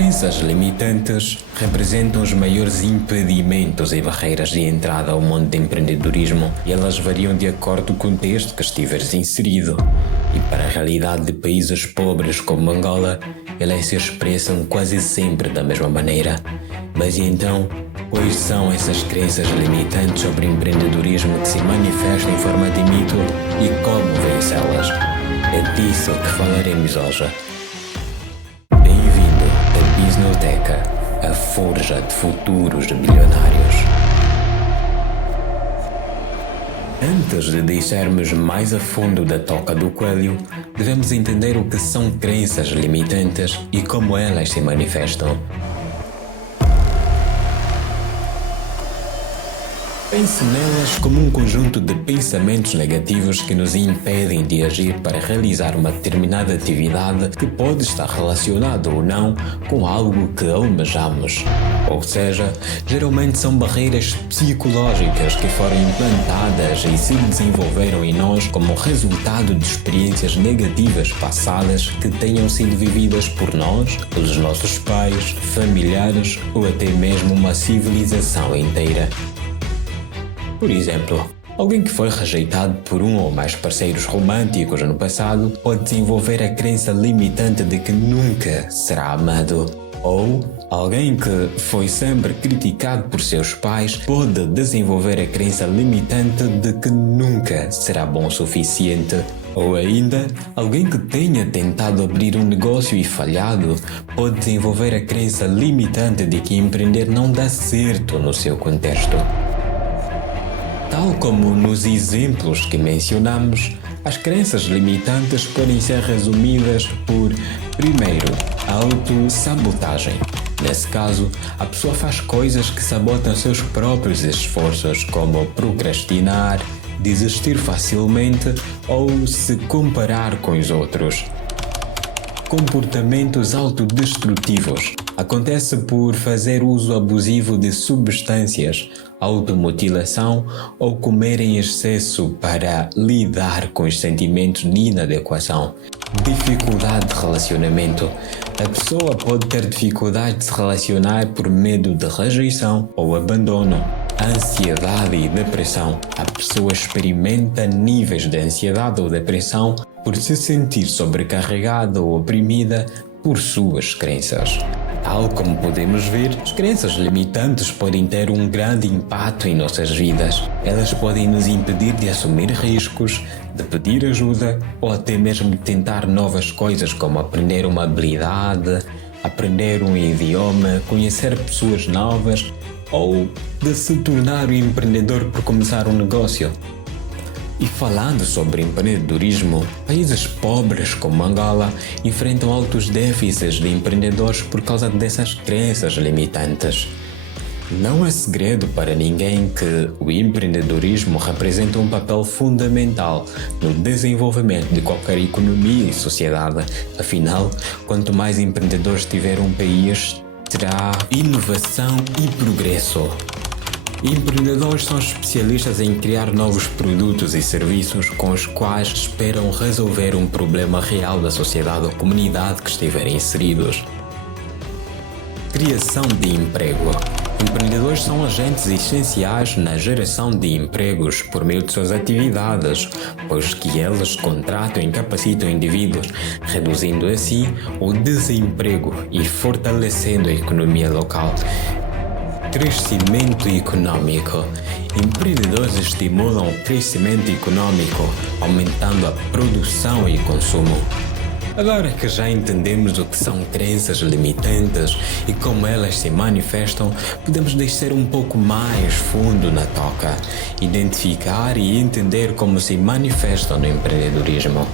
crenças limitantes representam os maiores impedimentos e barreiras de entrada ao mundo do empreendedorismo e elas variam de acordo com o contexto que estiveres inserido. E para a realidade de países pobres como Angola, elas se expressam quase sempre da mesma maneira. Mas e então, quais são essas crenças limitantes sobre o empreendedorismo que se manifestam em forma de mito e como vencê-las? É disso que falaremos hoje. Bem-vindo à Biznoteca, a forja de futuros bilionários. Antes de descermos mais a fundo da toca do coelho, devemos entender o que são crenças limitantes e como elas se manifestam. Pense nelas como um conjunto de pensamentos negativos que nos impedem de agir para realizar uma determinada atividade que pode estar relacionada ou não com algo que almejamos. Ou seja, geralmente são barreiras psicológicas que foram implantadas e se desenvolveram em nós como resultado de experiências negativas passadas que tenham sido vividas por nós, pelos nossos pais, familiares ou até mesmo uma civilização inteira. Por exemplo, alguém que foi rejeitado por um ou mais parceiros românticos no passado pode desenvolver a crença limitante de que nunca será amado. Ou alguém que foi sempre criticado por seus pais pode desenvolver a crença limitante de que nunca será bom o suficiente. Ou ainda, alguém que tenha tentado abrir um negócio e falhado pode desenvolver a crença limitante de que empreender não dá certo no seu contexto. Tal como nos exemplos que mencionamos, as crenças limitantes podem ser resumidas por, primeiro, a autossabotagem. Nesse caso, a pessoa faz coisas que sabotam seus próprios esforços, como procrastinar, desistir facilmente ou se comparar com os outros. Comportamentos autodestrutivos. Acontece por fazer uso abusivo de substâncias, automutilação ou comer em excesso para lidar com os sentimentos de inadequação. Dificuldade de relacionamento. A pessoa pode ter dificuldade de se relacionar por medo de rejeição ou abandono. Ansiedade e depressão. A pessoa experimenta níveis de ansiedade ou depressão por se sentir sobrecarregada ou oprimida por suas crenças. Tal como podemos ver, as crenças limitantes podem ter um grande impacto em nossas vidas. Elas podem nos impedir de assumir riscos, de pedir ajuda ou até mesmo de tentar novas coisas como aprender uma habilidade, aprender um idioma, conhecer pessoas novas ou de se tornar um empreendedor por começar um negócio. E falando sobre empreendedorismo, países pobres como Angola enfrentam altos déficits de empreendedores por causa dessas crenças limitantes. Não é segredo para ninguém que o empreendedorismo representa um papel fundamental no desenvolvimento de qualquer economia e sociedade. Afinal, quanto mais empreendedores tiver um país, terá inovação e progresso. Empreendedores são especialistas em criar novos produtos e serviços com os quais esperam resolver um problema real da sociedade ou comunidade que estiverem inseridos. Criação de emprego. Empreendedores são agentes essenciais na geração de empregos por meio de suas atividades, pois que eles contratam e capacitam indivíduos, reduzindo assim o desemprego e fortalecendo a economia local. Crescimento econômico. Empreendedores estimulam o crescimento econômico, aumentando a produção e consumo. Agora que já entendemos o que são crenças limitantes e como elas se manifestam, podemos descer um pouco mais fundo na toca, identificar e entender como se manifestam no empreendedorismo.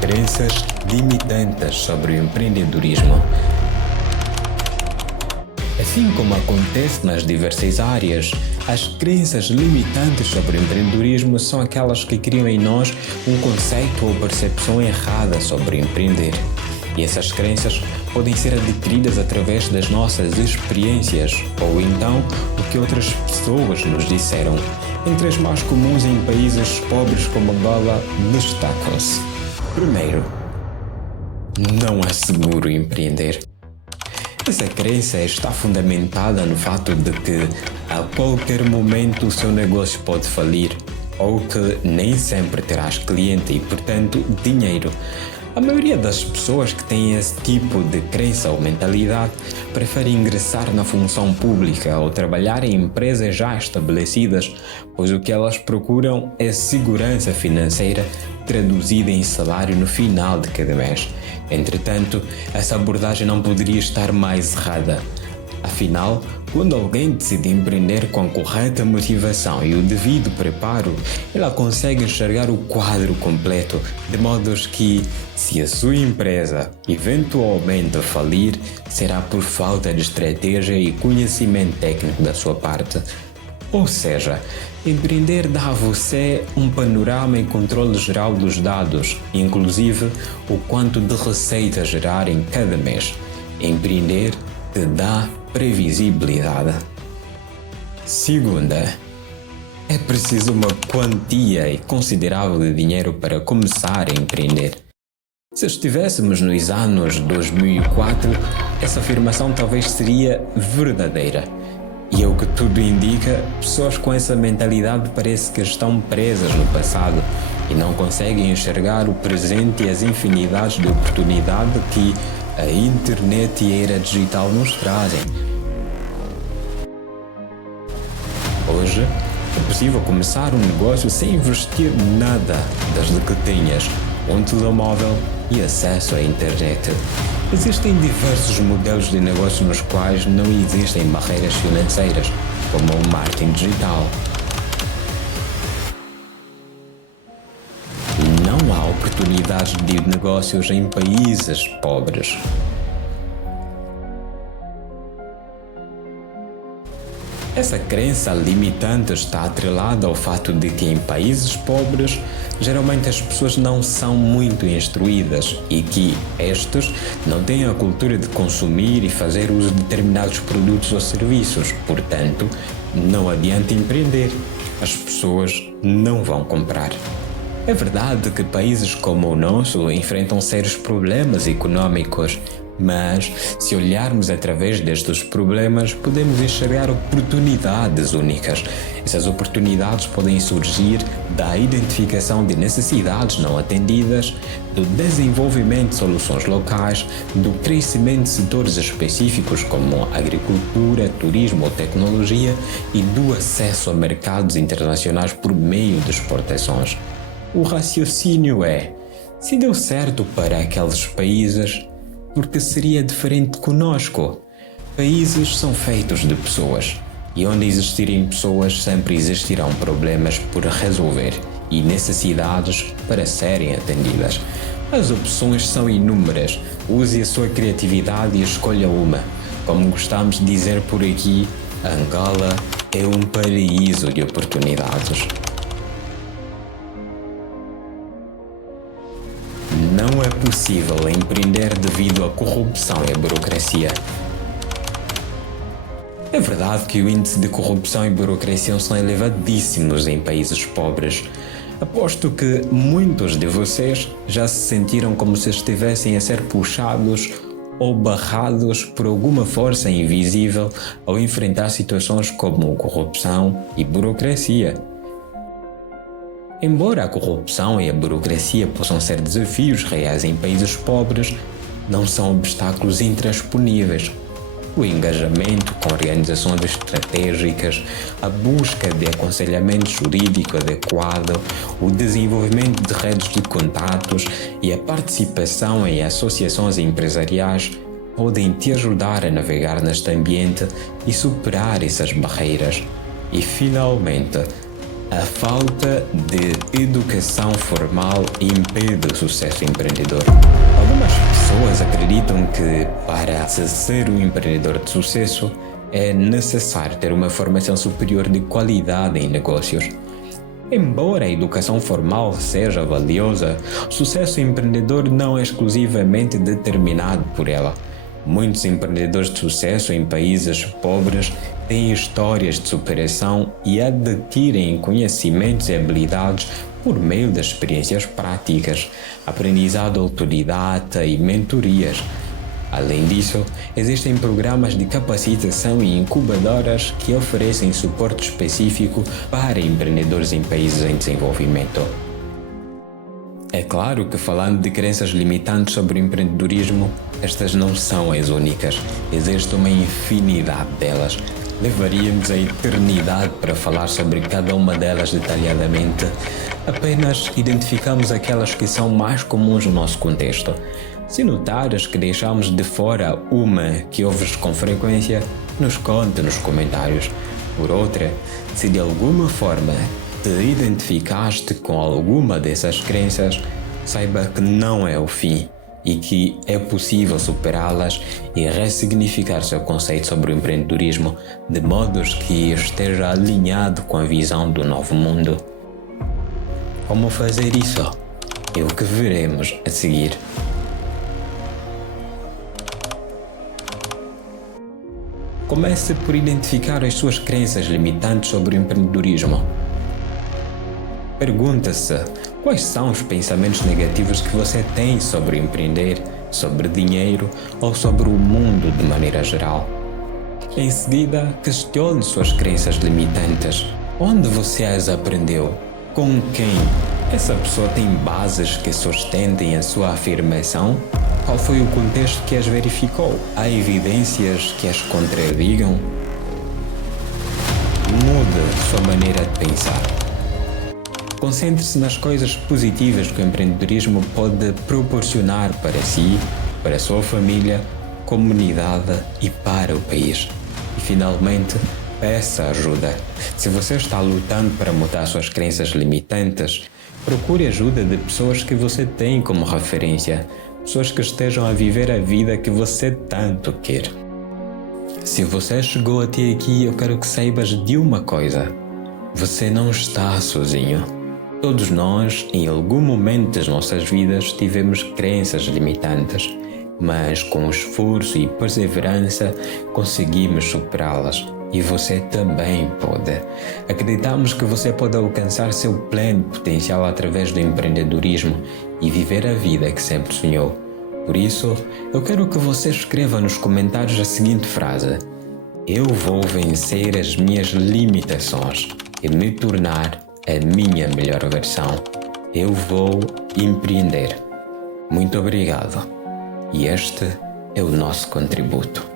Crenças limitantes sobre o empreendedorismo. Assim como acontece nas diversas áreas, as crenças limitantes sobre o empreendedorismo são aquelas que criam em nós um conceito ou percepção errada sobre empreender. E essas crenças podem ser adquiridas através das nossas experiências ou então o que outras pessoas nos disseram. Entre as mais comuns em países pobres como Angola, destacam-se. Primeiro, não é seguro empreender. Essa crença está fundamentada no fato de que a qualquer momento o seu negócio pode falir ou que nem sempre terás cliente e, portanto, dinheiro. A maioria das pessoas que têm esse tipo de crença ou mentalidade prefere ingressar na função pública ou trabalhar em empresas já estabelecidas, pois o que elas procuram é segurança financeira traduzida em salário no final de cada mês. Entretanto, essa abordagem não poderia estar mais errada. Afinal, quando alguém decide empreender com a correta motivação e o devido preparo, ela consegue enxergar o quadro completo, de modo que, se a sua empresa eventualmente falir, será por falta de estratégia e conhecimento técnico da sua parte. Ou seja, empreender dá a você um panorama e controle geral dos dados, inclusive o quanto de receita gerar em cada mês. Empreender te dá previsibilidade. Segunda, é preciso uma quantia considerável de dinheiro para começar a empreender. Se estivéssemos nos anos 2004, essa afirmação talvez seria verdadeira. E é o que tudo indica, pessoas com essa mentalidade parece que estão presas no passado e não conseguem enxergar o presente e as infinidades de oportunidade que a internet e a era digital nos trazem. Hoje, é possível começar um negócio sem investir nada, desde que tenhas um telemóvel e acesso à internet. Existem diversos modelos de negócio nos quais não existem barreiras financeiras, como o marketing digital. Não há oportunidades de negócios em países pobres. Essa crença limitante está atrelada ao fato de que em países pobres, geralmente as pessoas não são muito instruídas e que estes não têm a cultura de consumir e fazer uso de determinados produtos ou serviços. Portanto, não adianta empreender. As pessoas não vão comprar. É verdade que países como o nosso enfrentam sérios problemas econômicos, mas se olharmos através destes problemas, podemos enxergar oportunidades únicas. Essas oportunidades podem surgir da identificação de necessidades não atendidas, do desenvolvimento de soluções locais, do crescimento de setores específicos como agricultura, turismo ou tecnologia e do acesso a mercados internacionais por meio de exportações. O raciocínio é: se deu certo para aqueles países, porque seria diferente conosco? Países são feitos de pessoas, e onde existirem pessoas sempre existirão problemas por resolver e necessidades para serem atendidas. As opções são inúmeras, use a sua criatividade e escolha uma. Como gostamos de dizer por aqui, Angola é um paraíso de oportunidades. Não é possível empreender devido à corrupção e à burocracia. É verdade que o índice de corrupção e burocracia são elevadíssimos em países pobres. Aposto que muitos de vocês já se sentiram como se estivessem a ser puxados ou barrados por alguma força invisível ao enfrentar situações como corrupção e burocracia. Embora a corrupção e a burocracia possam ser desafios reais em países pobres, não são obstáculos intransponíveis. O engajamento com organizações estratégicas, a busca de aconselhamento jurídico adequado, o desenvolvimento de redes de contatos e a participação em associações empresariais podem te ajudar a navegar neste ambiente e superar essas barreiras. E, finalmente, a falta de educação formal impede o sucesso empreendedor. Algumas pessoas acreditam que, para ser um empreendedor de sucesso, é necessário ter uma formação superior de qualidade em negócios. Embora a educação formal seja valiosa, o sucesso empreendedor não é exclusivamente determinado por ela. Muitos empreendedores de sucesso em países pobres têm histórias de superação e adquirem conhecimentos e habilidades por meio das experiências práticas, aprendizado autodidata e mentorias. Além disso, existem programas de capacitação e incubadoras que oferecem suporte específico para empreendedores em países em desenvolvimento. É claro que, falando de crenças limitantes sobre o empreendedorismo, estas não são as únicas. Existe uma infinidade delas. Levaríamos a eternidade para falar sobre cada uma delas detalhadamente. Apenas identificamos aquelas que são mais comuns no nosso contexto. Se notares que deixamos de fora uma que ouves com frequência, nos conte nos comentários. Por outra, se de alguma forma te identificaste com alguma dessas crenças, saiba que não é o fim e que é possível superá-las e ressignificar seu conceito sobre o empreendedorismo de modos que esteja alinhado com a visão do novo mundo. Como fazer isso? É o que veremos a seguir. Comece por identificar as suas crenças limitantes sobre o empreendedorismo. Pergunta-se quais são os pensamentos negativos que você tem sobre empreender, sobre dinheiro ou sobre o mundo de maneira geral. Em seguida, questione suas crenças limitantes. Onde você as aprendeu? Com quem? Essa pessoa tem bases que sustentem a sua afirmação? Qual foi o contexto que as verificou? Há evidências que as contradigam? Mude sua maneira de pensar. Concentre-se nas coisas positivas que o empreendedorismo pode proporcionar para si, para a sua família, comunidade e para o país. E finalmente, peça ajuda. Se você está lutando para mudar suas crenças limitantes, procure ajuda de pessoas que você tem como referência, pessoas que estejam a viver a vida que você tanto quer. Se você chegou até aqui, eu quero que saibas de uma coisa: você não está sozinho. Todos nós, em algum momento das nossas vidas, tivemos crenças limitantes, mas com esforço e perseverança conseguimos superá-las. E você também pode. Acreditamos que você pode alcançar seu pleno potencial através do empreendedorismo e viver a vida que sempre sonhou. Por isso, eu quero que você escreva nos comentários a seguinte frase: eu vou vencer as minhas limitações e me tornar a minha melhor versão. Eu vou empreender. Muito obrigado. E este é o nosso contributo.